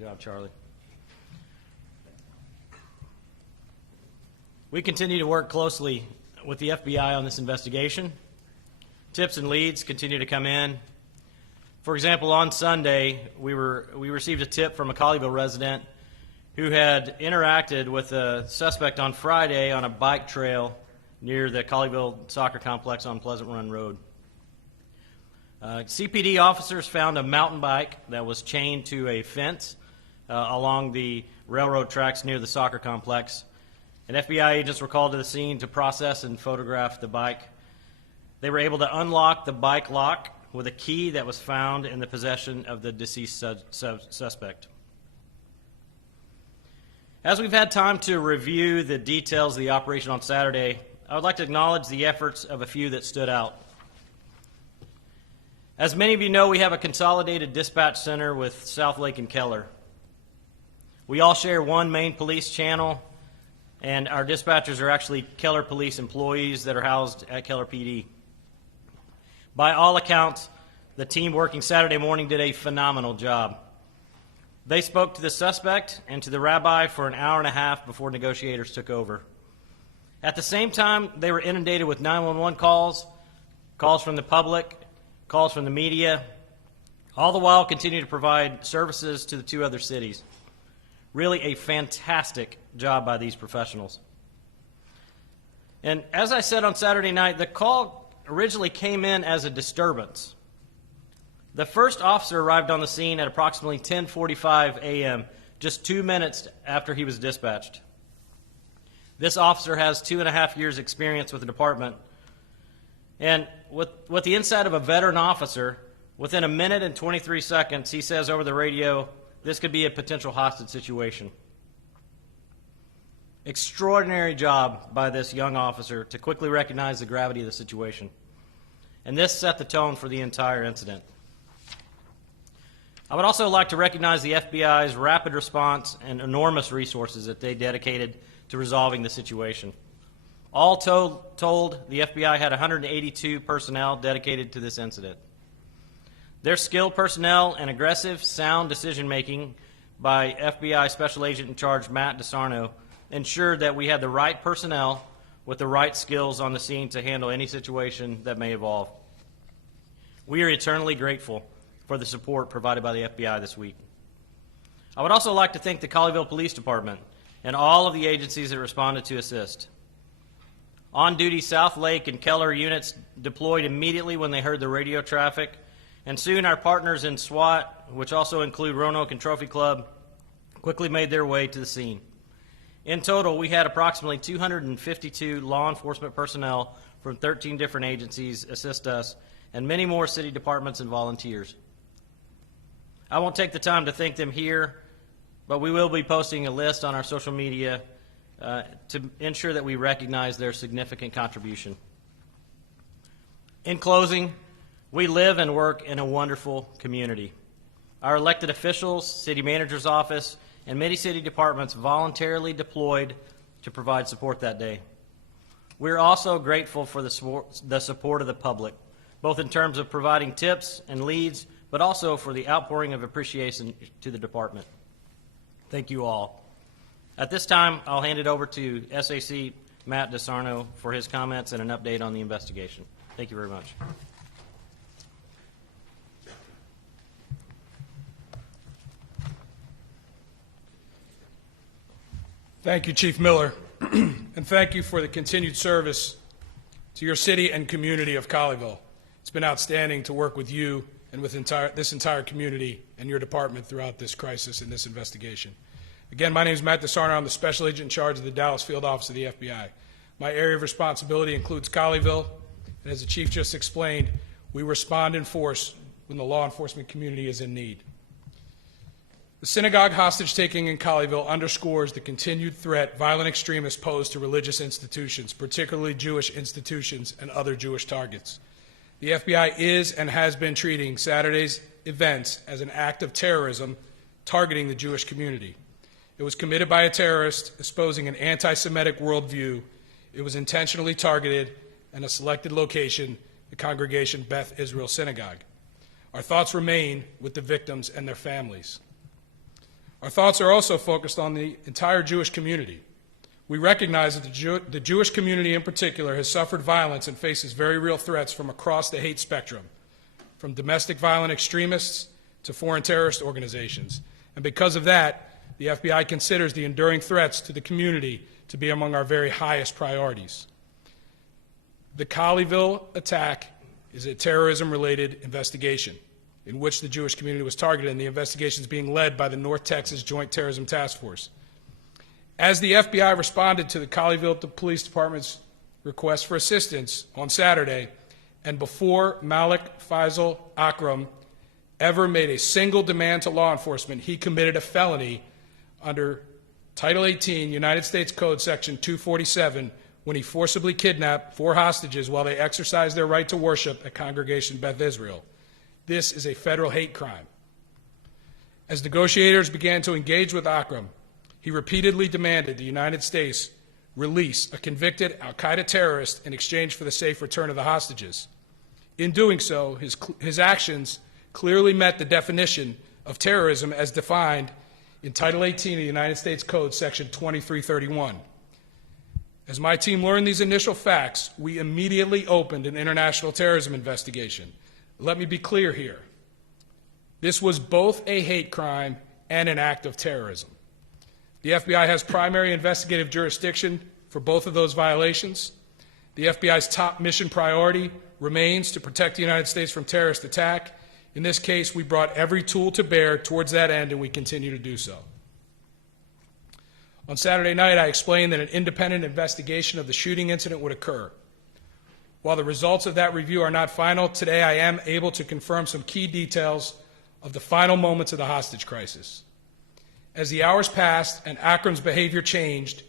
Good job, Charlie. We continue to work closely with the FBI on this investigation. Tips and leads continue to come in. For example, on Sunday, we received a tip from a Colleyville resident who had interacted with a suspect on Friday on a bike trail near the Colleyville soccer complex on Pleasant Run Road. CPD officers found a mountain bike that was chained to a fence along the railroad tracks near the soccer complex. And FBI agents were called to the scene to process and photograph the bike. They were able to unlock the bike lock with a key that was found in the possession of the deceased suspect. As we've had time to review the details of the operation on Saturday, I would like to acknowledge the efforts of a few that stood out. As many of you know, we have a consolidated dispatch center with Southlake and Keller. We all share one main police channel, and our dispatchers are actually Keller police employees that are housed at Keller PD. By all accounts, the team working Saturday morning did a phenomenal job. They spoke to the suspect and to the rabbi for an hour and a half before negotiators took over. At the same time, they were inundated with 911 calls, calls from the public, calls from the media, all the while continue to provide services to the two other cities. Really a fantastic job by these professionals. And as I said on Saturday night, the call originally came in as a disturbance. The first officer arrived on the scene at approximately 10:45 a.m., just 2 minutes after he was dispatched. This officer has 2.5 years' experience with the department, and with the insight of a veteran officer, within 1 minute and 23 seconds, he says over the radio, this could be a potential hostage situation. Extraordinary job by this young officer to quickly recognize the gravity of the situation. And this set the tone for the entire incident. I would also like to recognize the FBI's rapid response and enormous resources that they dedicated to resolving the situation. All told, the FBI had 182 personnel dedicated to this incident. Their skilled personnel and aggressive, sound decision-making by FBI Special Agent in Charge Matt DeSarno ensured that we had the right personnel with the right skills on the scene to handle any situation that may evolve. We are eternally grateful for the support provided by the FBI this week. I would also like to thank the Colleyville Police Department and all of the agencies that responded to assist. On-duty Southlake and Keller units deployed immediately when they heard the radio traffic, and soon our partners in SWAT, which also include Roanoke and Trophy Club, quickly made their way to the scene. In total, we had approximately 252 law enforcement personnel from 13 different agencies assist us, and many more city departments and volunteers. I won't take the time to thank them here, but we will be posting a list on our social media to ensure that we recognize their significant contribution. In closing, we live and work in a wonderful community. Our elected officials, city manager's office, and many city departments voluntarily deployed to provide support that day. We're also grateful for the support of the public, both in terms of providing tips and leads, but also for the outpouring of appreciation to the department. Thank you all. At this time, I'll hand it over to SAC Matt DeSarno for his comments and an update on the investigation. Thank you very much. Thank you, Chief Miller, and thank you for the continued service to your city and community of Colleyville. It's been outstanding to work with you and with this entire community and your department throughout this crisis and this investigation. Again, my name is Matt DeSarno. I'm the Special Agent in charge of the Dallas Field Office of the FBI. My area of responsibility includes Colleyville, and as the Chief just explained, we respond in force when the law enforcement community is in need. The synagogue hostage-taking in Colleyville underscores the continued threat violent extremists pose to religious institutions, particularly Jewish institutions and other Jewish targets. The FBI is and has been treating Saturday's events as an act of terrorism targeting the Jewish community. It was committed by a terrorist espousing an anti-Semitic worldview. It was intentionally targeted in a selected location, the Congregation Beth Israel Synagogue. Our thoughts remain with the victims and their families. Our thoughts are also focused on the entire Jewish community. We recognize that the Jewish community in particular has suffered violence and faces very real threats from across the hate spectrum, from domestic violent extremists to foreign terrorist organizations. And because of that, the FBI considers the enduring threats to the community to be among our very highest priorities. The Colleyville attack is a terrorism-related investigation in which the Jewish community was targeted, and the investigation is being led by the North Texas Joint Terrorism Task Force. As the FBI responded to the Colleyville Police Department's request for assistance on Saturday, and before Malik Faisal Akram ever made a single demand to law enforcement, he committed a felony under Title 18, United States Code, Section 247, when he forcibly kidnapped 4 hostages while they exercised their right to worship at Congregation Beth Israel. This is a federal hate crime. As negotiators began to engage with Akram, he repeatedly demanded the United States release a convicted al-Qaeda terrorist in exchange for the safe return of the hostages. In doing so, his actions clearly met the definition of terrorism as defined in Title 18 of the United States Code, Section 2331. As my team learned these initial facts, we immediately opened an international terrorism investigation. Let me be clear here. This was both a hate crime and an act of terrorism. The FBI has primary investigative jurisdiction for both of those violations. The FBI's top mission priority remains to protect the United States from terrorist attack. In this case, we brought every tool to bear towards that end, and we continue to do so. On Saturday night, I explained that an independent investigation of the shooting incident would occur. While the results of that review are not final, today I am able to confirm some key details of the final moments of the hostage crisis. As the hours passed and Akram's behavior changed,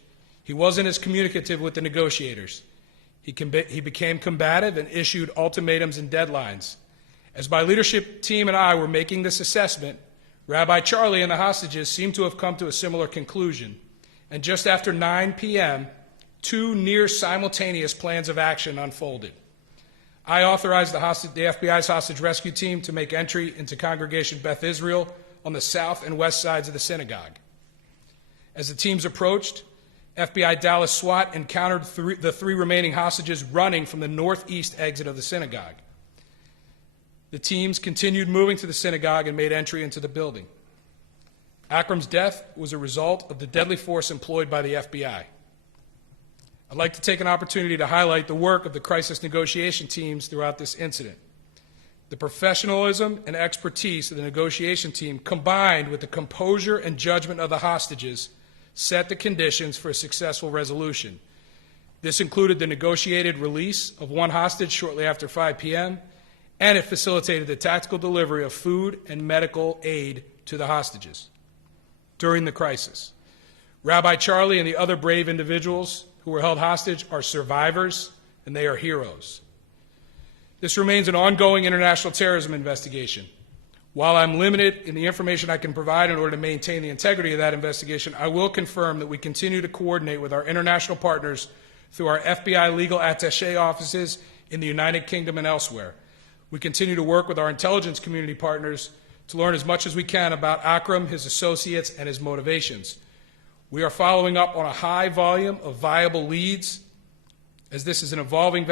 he wasn't as communicative with the negotiators. He became combative and issued ultimatums and deadlines. As my leadership team and I were making this assessment, Rabbi Charlie and the hostages seemed to have come to a similar conclusion. And just after 9 p.m., 2 near-simultaneous plans of action unfolded. I authorized the FBI's hostage rescue team to make entry into Congregation Beth Israel on the south and west sides of the synagogue. As the teams approached, FBI Dallas SWAT encountered the 3 remaining hostages running from the northeast exit of the synagogue. The teams continued moving to the synagogue and made entry into the building. Akram's death was a result of the deadly force employed by the FBI. I'd like to take an opportunity to highlight the work of the crisis negotiation teams throughout this incident. The professionalism and expertise of the negotiation team, combined with the composure and judgment of the hostages, set the conditions for a successful resolution. This included the negotiated release of 1 hostage shortly after 5 p.m., and it facilitated the tactical delivery of food and medical aid to the hostages during the crisis. Rabbi Charlie and the other brave individuals who were held hostage are survivors, and they are heroes. This remains an ongoing international terrorism investigation. While I'm limited in the information I can provide in order to maintain the integrity of that investigation, I will confirm that we continue to coordinate with our international partners through our FBI legal attaché offices in the United Kingdom and elsewhere. We continue to work with our intelligence community partners to learn as much as we can about Akram, his associates, and his motivations. We are following up on a high volume of viable leads, as this is an evolving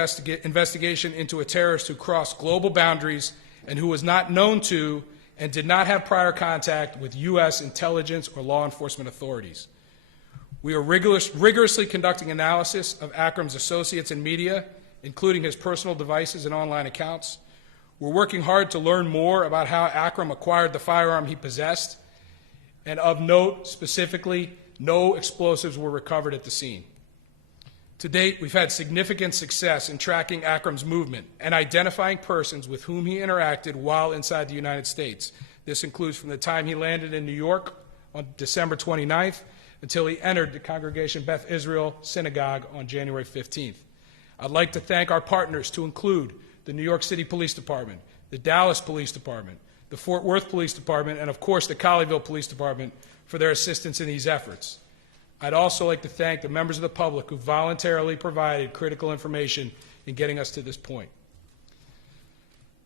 investigation into a terrorist who crossed global boundaries and who was not known to and did not have prior contact with U.S. intelligence or law enforcement authorities. We are rigorously conducting analysis of Akram's associates and media, including his personal devices and online accounts. We're working hard to learn more about how Akram acquired the firearm he possessed, and of note, specifically, no explosives were recovered at the scene. To date, we've had significant success in tracking Akram's movement and identifying persons with whom he interacted while inside the United States. This includes from the time he landed in New York on December 29th until he entered the Congregation Beth Israel Synagogue on January 15th. I'd like to thank our partners, to include the New York City Police Department, the Dallas Police Department, the Fort Worth Police Department, and of course the Colleyville Police Department for their assistance in these efforts. I'd also like to thank the members of the public who voluntarily provided critical information in getting us to this point.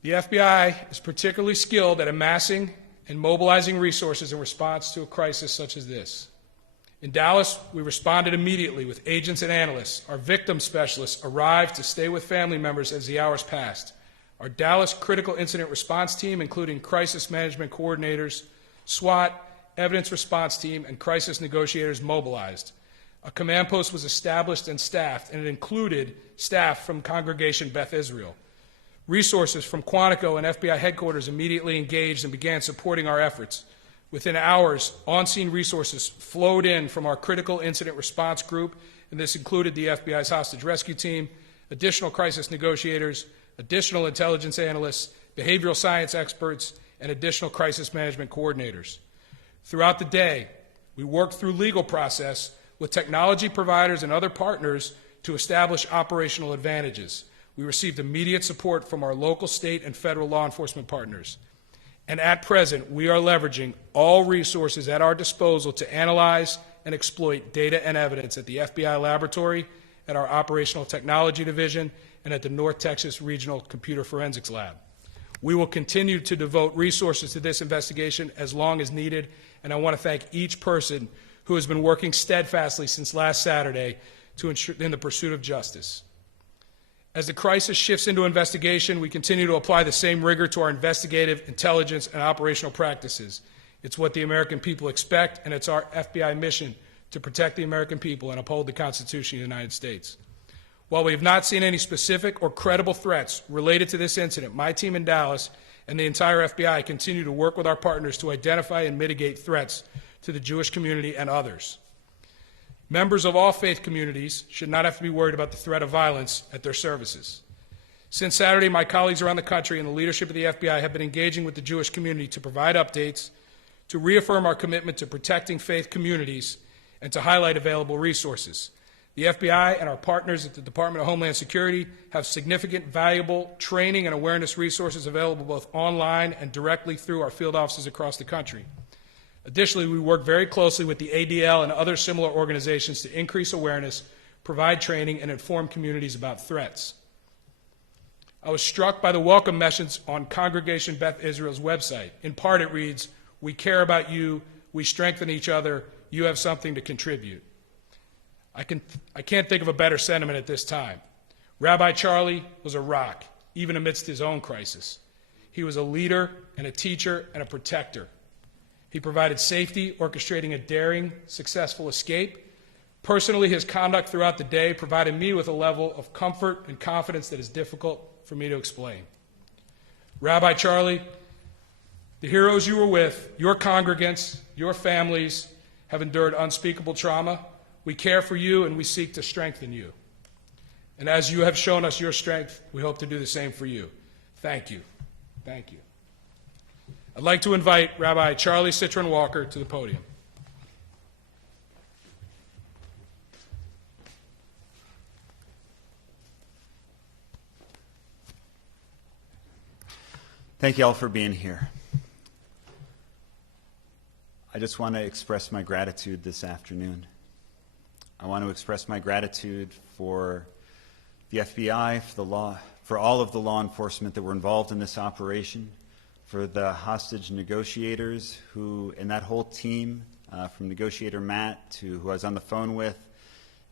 The FBI is particularly skilled at amassing and mobilizing resources in response to a crisis such as this. In Dallas, we responded immediately with agents and analysts. Our victim specialists arrived to stay with family members as the hours passed. Our Dallas Critical Incident Response Team, including crisis management coordinators, SWAT, evidence response team, and crisis negotiators mobilized. A command post was established and staffed, and it included staff from Congregation Beth Israel. Resources from Quantico and FBI headquarters immediately engaged and began supporting our efforts. Within hours, on-scene resources flowed in from our critical incident response group, and this included the FBI's hostage rescue team, additional crisis negotiators, additional intelligence analysts, behavioral science experts, and additional crisis management coordinators. Throughout the day, we worked through legal process with technology providers and other partners to establish operational advantages. We received immediate support from our local, state, and federal law enforcement partners. And at present, we are leveraging all resources at our disposal to analyze and exploit data and evidence at the FBI laboratory, at our Operational Technology Division, and at the North Texas Regional Computer Forensics Lab. We will continue to devote resources to this investigation as long as needed, and I want to thank each person who has been working steadfastly since last Saturday to ensure in the pursuit of justice. As the crisis shifts into investigation, we continue to apply the same rigor to our investigative, intelligence, and operational practices. It's what the American people expect, and it's our FBI mission to protect the American people and uphold the Constitution of the United States. While we have not seen any specific or credible threats related to this incident, my team in Dallas and the entire FBI continue to work with our partners to identify and mitigate threats to the Jewish community and others. Members of all faith communities should not have to be worried about the threat of violence at their services. Since Saturday, my colleagues around the country and the leadership of the FBI have been engaging with the Jewish community to provide updates, to reaffirm our commitment to protecting faith communities, and to highlight available resources. The FBI and our partners at the Department of Homeland Security have significant, valuable training and awareness resources available both online and directly through our field offices across the country. Additionally, we work very closely with the ADL and other similar organizations to increase awareness, provide training, and inform communities about threats. I was struck by the welcome message on Congregation Beth Israel's website. In part, it reads, "We care about you, we strengthen each other, you have something to contribute." I can't think of a better sentiment at this time. Rabbi Charlie was a rock, even amidst his own crisis. He was a leader and a teacher and a protector. He provided safety, orchestrating a daring, successful escape. Personally, his conduct throughout the day provided me with a level of comfort and confidence that is difficult for me to explain. Rabbi Charlie, the heroes you were with, your congregants, your families, have endured unspeakable trauma. We care for you and we seek to strengthen you. And as you have shown us your strength, we hope to do the same for you. Thank you. Thank you. I'd like to invite Rabbi Charlie Citron Walker to the podium. Thank you all for being here. I just want to express my gratitude this afternoon. I want to express my gratitude for the FBI, for all of the law enforcement that were involved in this operation, for the hostage negotiators and that whole team, from negotiator Matt to who I was on the phone with,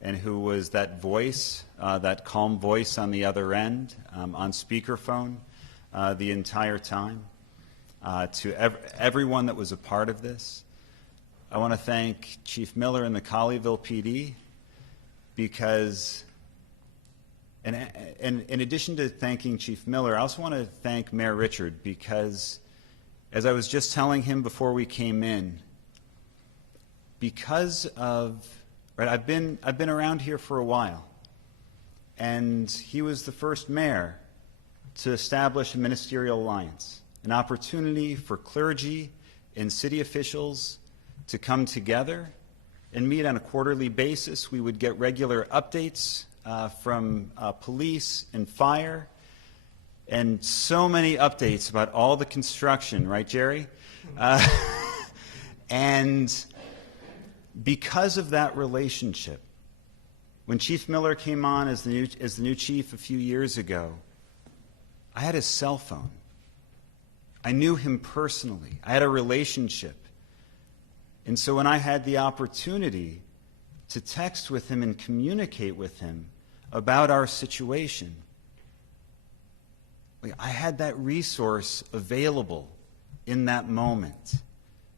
and who was that voice, that calm voice on the other end, on speakerphone the entire time, to everyone that was a part of this. I want to thank Chief Miller and the Colleyville PD because, and in addition to thanking Chief Miller, I also want to thank Mayor Richard because, as I was just telling him before we came in, because of, right, I've been around here for a while, and he was the first mayor to establish a ministerial alliance, an opportunity for clergy and city officials to come together and meet on a quarterly basis. We would get regular updates from police and fire, and so many updates about all the construction, right, Jerry? And because of that relationship, when Chief Miller came on as the new chief a few years ago, I had his cell phone. I knew him personally. I had a relationship. And so when I had the opportunity to text with him and communicate with him about our situation, I had that resource available in that moment.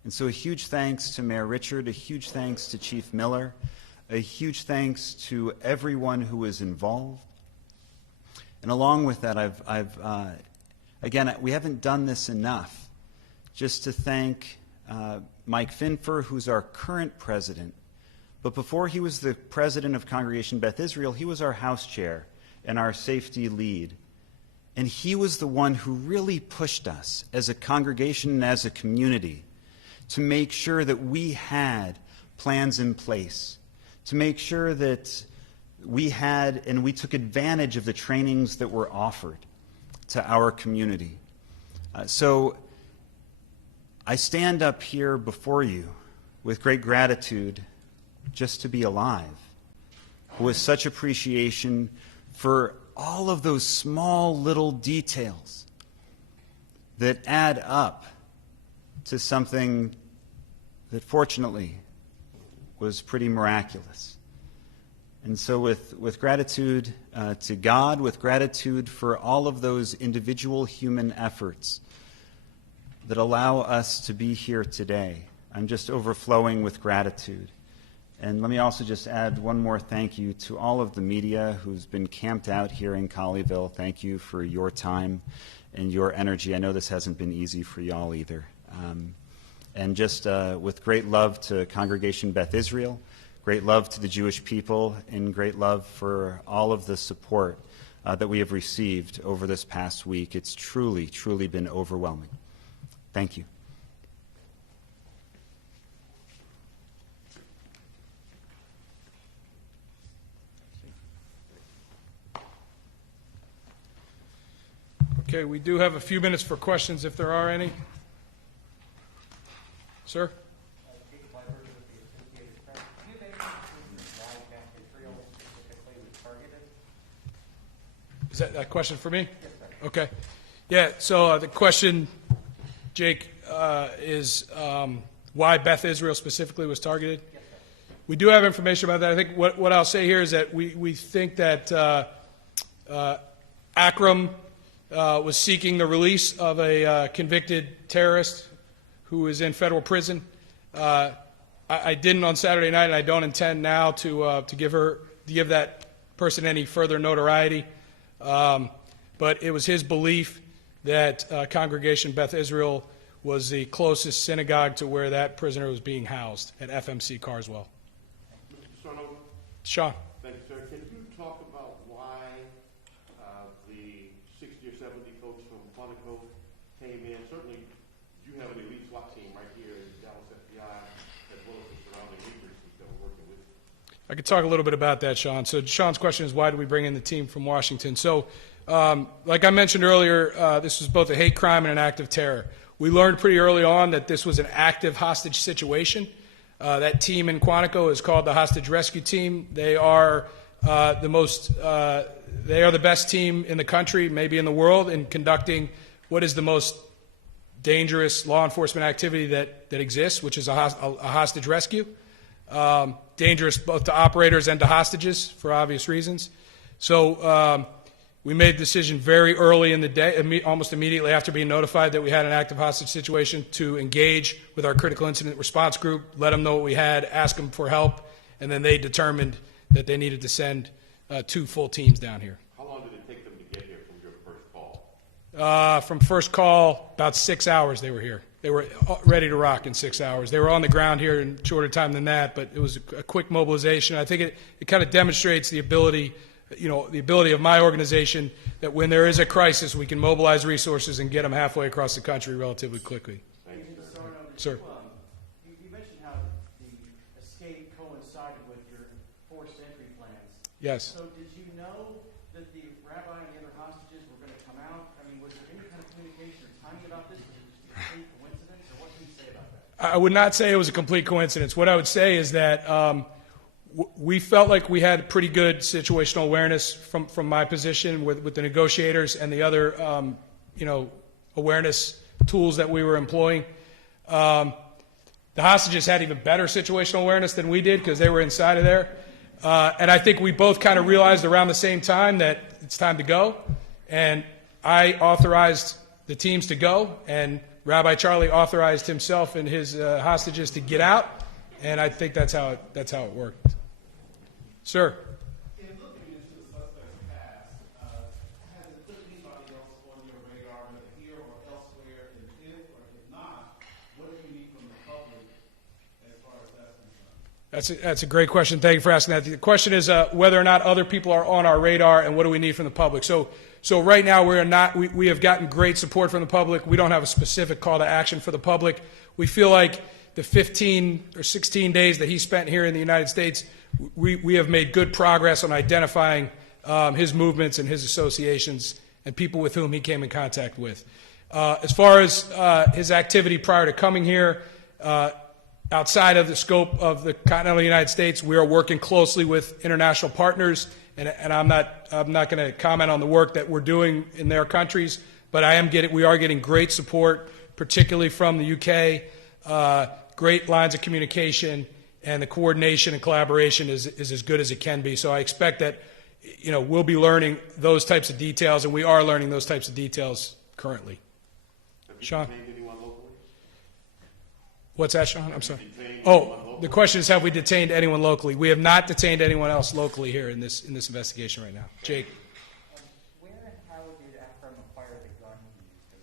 And so a huge thanks to Mayor Richard, a huge thanks to Chief Miller, a huge thanks to everyone who was involved. And along with that, again, we haven't done this enough, just to thank Mike Finfer, who's our current president. But before he was the president of Congregation Beth Israel, he was our house chair and our safety lead. And he was the one who really pushed us as a congregation and as a community to make sure that we had plans in place, to make sure that we had and we took advantage of the trainings that were offered to our community. So I stand up here before you with great gratitude just to be alive, with such appreciation for all of those small little details that add up to something that fortunately was pretty miraculous. And so with gratitude to God, with gratitude for all of those individual human efforts that allow us to be here today, I'm just overflowing with gratitude. And let me also just add one more thank you to all of the media who's been camped out here in Colleyville. Thank you for your time and your energy. I know this hasn't been easy for y'all either. And just with great love to Congregation Beth Israel, great love to the Jewish people, and great love for all of the support that we have received over this past week. It's truly, truly been overwhelming. Thank you. Okay, we do have a few minutes for questions if there are any. Sir? Is that a question for me? Yes, sir. Okay. Yeah, so the question, Jake, is why Beth Israel specifically was targeted? Yes, sir. We do have information about that. I think what I'll say here is that we think that Akram was seeking the release of a convicted terrorist who is in federal prison. I didn't on Saturday night, and I don't intend now to give that person any further notoriety. But it was his belief that Congregation Beth Israel was the closest synagogue to where that prisoner was being housed at FMC Carswell. Mr. Sarno? Sean. Thank you, sir. Can you talk about why the 60 or 70 folks from Quantico came in? Certainly, you have an elite SWAT team right here in Dallas FBI, as well as the surrounding agencies that are working with you. I could talk a little bit about that, Sean. So Sean's question is, why do we bring in the team from Washington? So, like I mentioned earlier, this was both a hate crime and an act of terror. We learned pretty early on that this was an active hostage situation. That team in Quantico is called the Hostage Rescue Team. They are the best team in the country, maybe in the world, in conducting what is the most dangerous law enforcement activity that exists, which is a hostage rescue. Dangerous both to operators and to hostages for obvious reasons. So we made the decision very early in the day, almost immediately after being notified that we had an active hostage situation, to engage with our critical incident response group, let them know what we had, ask them for help, and then they determined that they needed to send 2 full teams down here. How long did it take them to get here from your first call? From first call, about 6 hours they were here. They were ready to rock in 6 hours. They were on the ground here in shorter time than that, but it was a quick mobilization. I think it kind of demonstrates the ability of my organization that when there is a crisis, we can mobilize resources and get them halfway across the country relatively quickly. Thank you, Sir. You mentioned how the escape coincided with your forced entry plans. Yes. So did you know that the rabbi and the other hostages were going to come out? I mean, was there any kind of communication or timing about this? Was it just a complete coincidence, or what can you say about that? I would not say it was a complete coincidence. What I would say is that we felt like we had pretty good situational awareness from my position with the negotiators and the other awareness tools that we were employing. The hostages had even better situational awareness than we did because they were inside of there. And I think we both kind of realized around the same time that it's time to go. And I authorized the teams to go, and Rabbi Charlie authorized himself and his hostages to get out. And I think that's how it worked. Sir. In looking into the suspect's past, has it put anybody else on your radar, whether here or elsewhere? And if or if not, what do you need from the public as far as that's concerned? That's a great question. Thank you for asking that. The question is whether or not other people are on our radar, and what do we need from the public. So right now we have gotten great support from the public. We don't have a specific call to action for the public. We feel like the 15 or 16 days that he spent here in the United States, we have made good progress on identifying his movements and his associations and people with whom he came in contact with. As far as his activity prior to coming here, outside of the scope of the continental United States, we are working closely with international partners, and I'm not going to comment on the work that we're doing in their countries, but we are getting great support, particularly from the UK, great lines of communication, and the coordination and collaboration is as good as it can be. So I expect that, we'll be learning those types of details, and we are learning those types of details currently. Sean? What's that, Sean? I'm sorry. Oh, the question is, have we detained anyone locally? We have not detained anyone else locally here in this investigation right now. Jake? Where and how did Akram acquire the gun he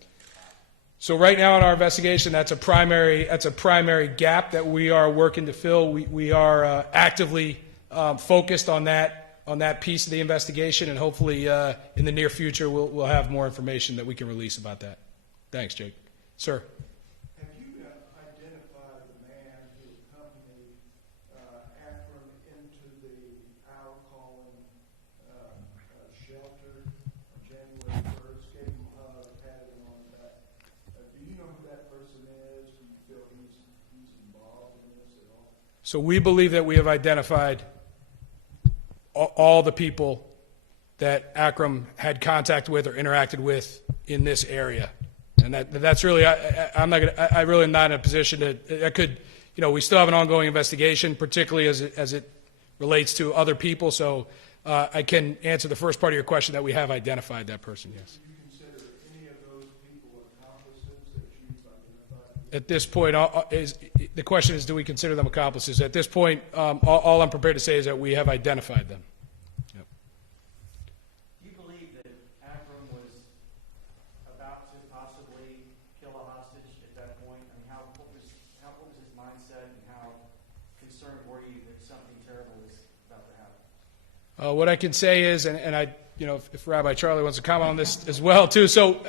used to attack? So right now in our investigation, that's a primary gap that we are working to fill. We are actively focused on that piece of the investigation, and hopefully in the near future we'll have more information that we can release about that. Thanks, Jake. Sir. Have you identified the man who accompanied Akram into the Al-Colin shelter on January 1st, gave him a hug, patted him on the back? Do you know who that person is? Do you feel he's involved in this at all? So we believe that we have identified all the people that Akram had contact with or interacted with in this area. And that's really, I really am not in a position we still have an ongoing investigation, particularly as it relates to other people. So I can answer the first part of your question that we have identified that person, yes. Do you consider any of those people accomplices that you've identified? At this point, the question is, do we consider them accomplices? At this point, all I'm prepared to say is that we have identified them. Yep. Do you believe that Akram was about to possibly kill a hostage at that point? I mean, what was his mindset, and how concerned were you that something terrible was about to happen? What I can say is, and I, if Rabbi Charlie wants to comment on this as well too. So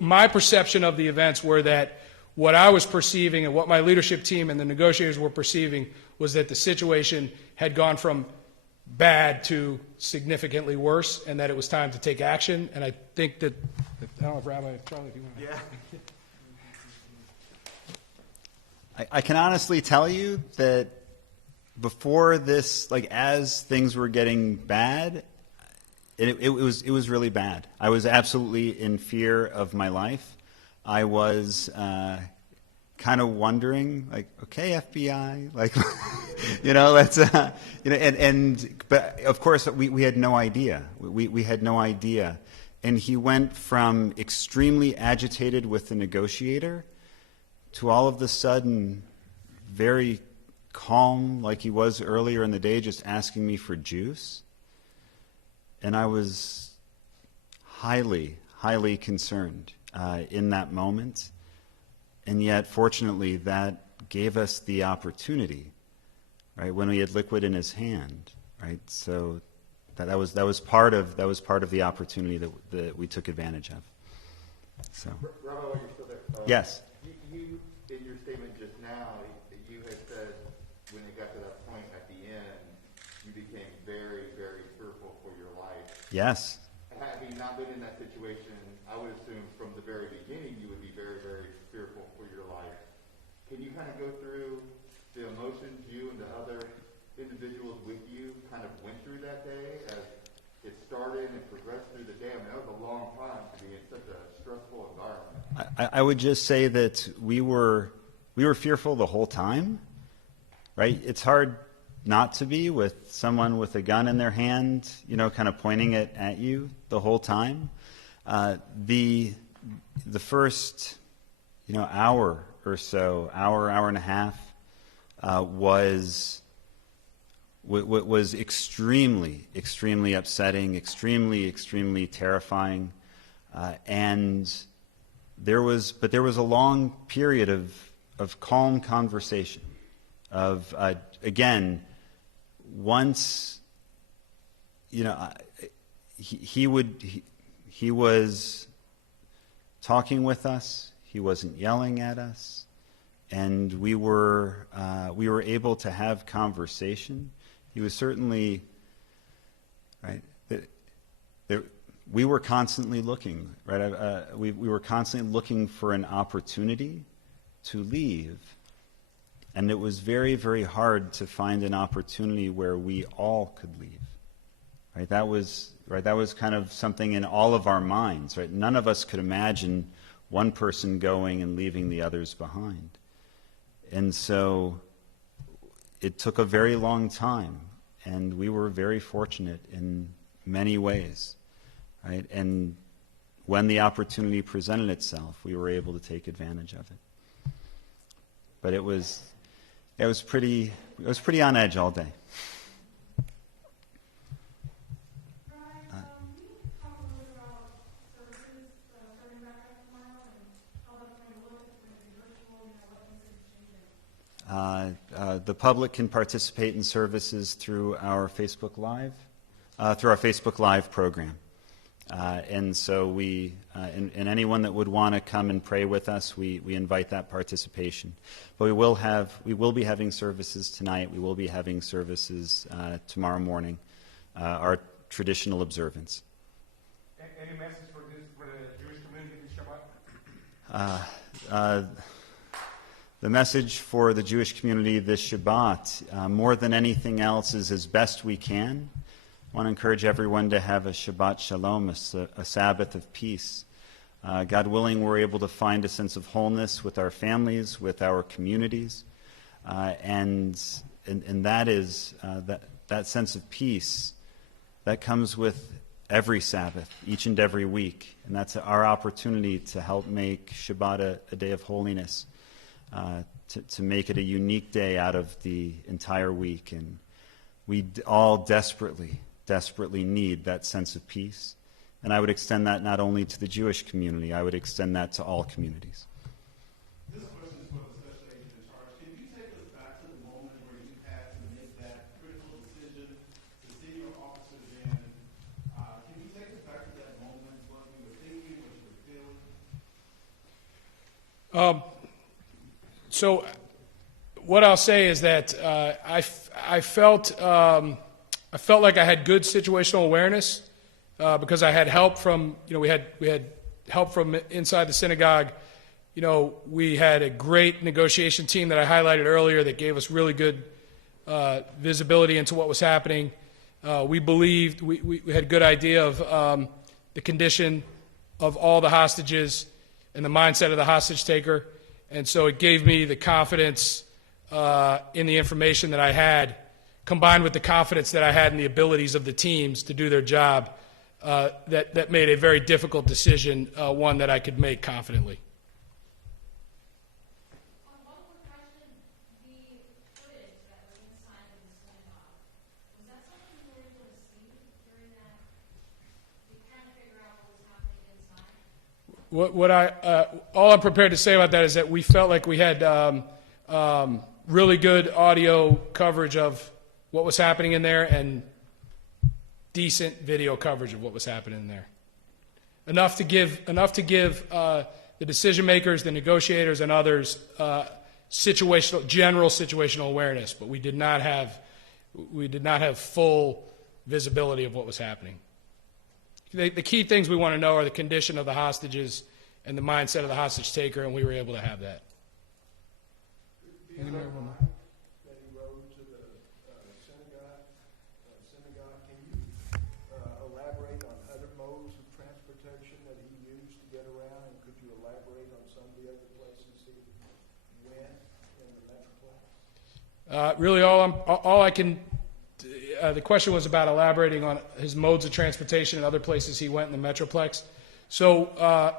my perception of the events were that what I was perceiving and what my leadership team and the negotiators were perceiving was that the situation had gone from bad to significantly worse, and that it was time to take action. And I think that, I don't know if Rabbi Charlie, if you want to. Yeah. I can honestly tell you that before this, as things were getting bad, it was really bad. I was absolutely in fear of my life. I was kind of wondering, okay, FBI, let's, but of course we had no idea. We had no idea. And he went from extremely agitated with the negotiator to all of a sudden very calm, like he was earlier in the day, just asking me for juice. And I was highly, highly concerned in that moment. And yet, fortunately, that gave us the opportunity, right, when we had liquid in his hand, right? So that was part of the opportunity that we took advantage of. So. Rabbi, are you still there? Yes. You, in your statement just now, you had said when it got to that point at the end, you became very, very fearful for your life. Yes. Having not been in that situation, I would assume from the very beginning you would be very, very fearful for your life. Can you kind of go through the emotions you and the other individuals with you kind of went through that day as it started and progressed through the day. I mean, that was a long time to be in such a stressful environment. I would just say that we were fearful the whole time, right? It's hard not to be with someone with a gun in their hand, kind of pointing it at you the whole time. The first, hour or so, hour and a half, was extremely, extremely upsetting, extremely terrifying, and there was a long period of calm conversation, of again, once, he was talking with us. He wasn't yelling at us, and we were able to have conversation. He was certainly right. We were constantly looking, right? We were constantly looking for an opportunity to leave. And it was very, very hard to find an opportunity where we all could leave. Right? That was kind of something in all of our minds, right? None of us could imagine one person going and leaving the others behind. And so it took a very long time, and we were very fortunate in many ways, right? And when the opportunity presented itself, we were able to take advantage of it. But it was pretty on edge all day. The public can participate in services through our Facebook Live program. And so and anyone that would want to come and pray with us, we invite that participation. But we will be having services tonight. We will be having services tomorrow morning, our traditional observance. Any message for the Jewish community this Shabbat? The message for the Jewish community this Shabbat, more than anything else, is as best we can. I want to encourage everyone to have a Shabbat Shalom, a Sabbath of peace. God willing, we're able to find a sense of wholeness with our families, with our communities, and that is that sense of peace that comes with every Sabbath, each and every week, and that's our opportunity to help make Shabbat a day of holiness, to make it a unique day out of the entire week, and we all desperately need that sense of peace. And I would extend that not only to the Jewish community, I would extend that to all communities. This question is for the special agent in charge. Can you take us back to the moment where you had to make that critical decision to send your officers in? Can you take us back to that moment, what you were thinking, what you were feeling? So what I'll say is that I felt like I had good situational awareness because I had help from, we had help from inside the synagogue. We had a great negotiation team that I highlighted earlier that gave us really good visibility into what was happening. We believed, we had a good idea of the condition of all the hostages and the mindset of the hostage taker. And so it gave me the confidence in the information that I had, combined with the confidence that I had in the abilities of the teams to do their job, that made a very difficult decision, one that I could make confidently. On one quick question, the footage that was inside of the synagogue, was that something you were able to see during that? You kind of figure out what was happening inside? All I'm prepared to say about that is that we felt like we had really good audio coverage of what was happening in there and decent video coverage of what was happening in there. Enough to give the decision makers, the negotiators, and others general situational awareness, but we did not have full visibility of what was happening. The key things we want to know are the condition of the hostages and the mindset of the hostage taker, and we were able to have that. That he rode to the synagogue, can you modes of transportation that he used to get around, and could you elaborate on some of the other places he went in the Metroplex? Really, all I can. The question was about elaborating on his modes of transportation and other places he went in the Metroplex. So,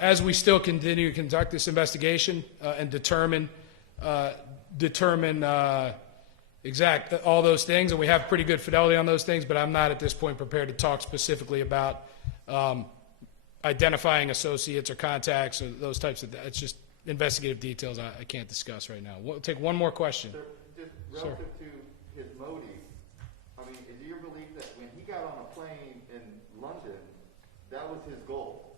as we still continue to conduct this investigation and determine exact all those things, and we have pretty good fidelity on those things, but I'm not at this point prepared to talk specifically about identifying associates or contacts or those types of. It's just investigative details I can't discuss right now. We'll take one more question. Sir, just relative to his motive, I mean, is it your belief that when he got on a plane in London, that was his goal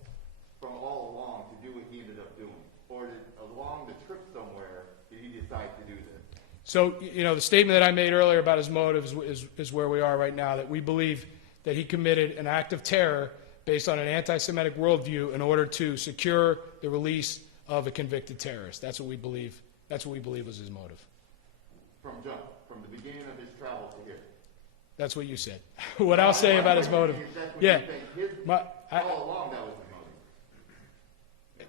from all along to do what he ended up doing? Or did along the trip somewhere did he decide to do this? So, the statement that I made earlier about his motives is where we are right now, that we believe that he committed an act of terror based on an anti-Semitic worldview in order to secure the release of a convicted terrorist. That's what we believe. That's what we believe was his motive. From the beginning of his travel to here. That's what you said. What I'll say about his motive. Yeah. All along that was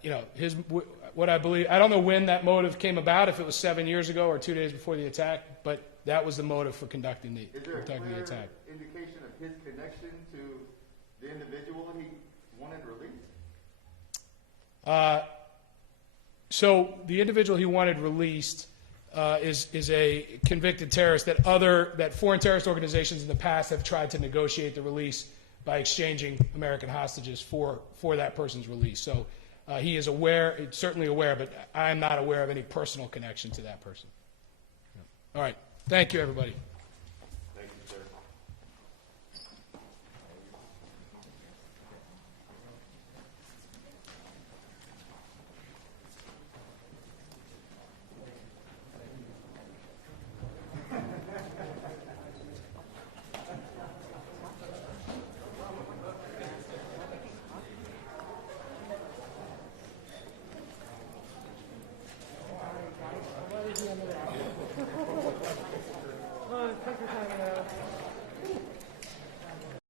the motive. What I believe, I don't know when that motive came about, if it was 7 years ago or 2 days before the attack, but that was the motive for conducting the attack. Is there a clear indication of his connection to the individual he wanted released? So the individual he wanted released is a convicted terrorist that foreign terrorist organizations in the past have tried to negotiate the release by exchanging American hostages for that person's release. So he is aware, certainly aware, but I'm not aware of any personal connection to that person. All right. Thank you, everybody.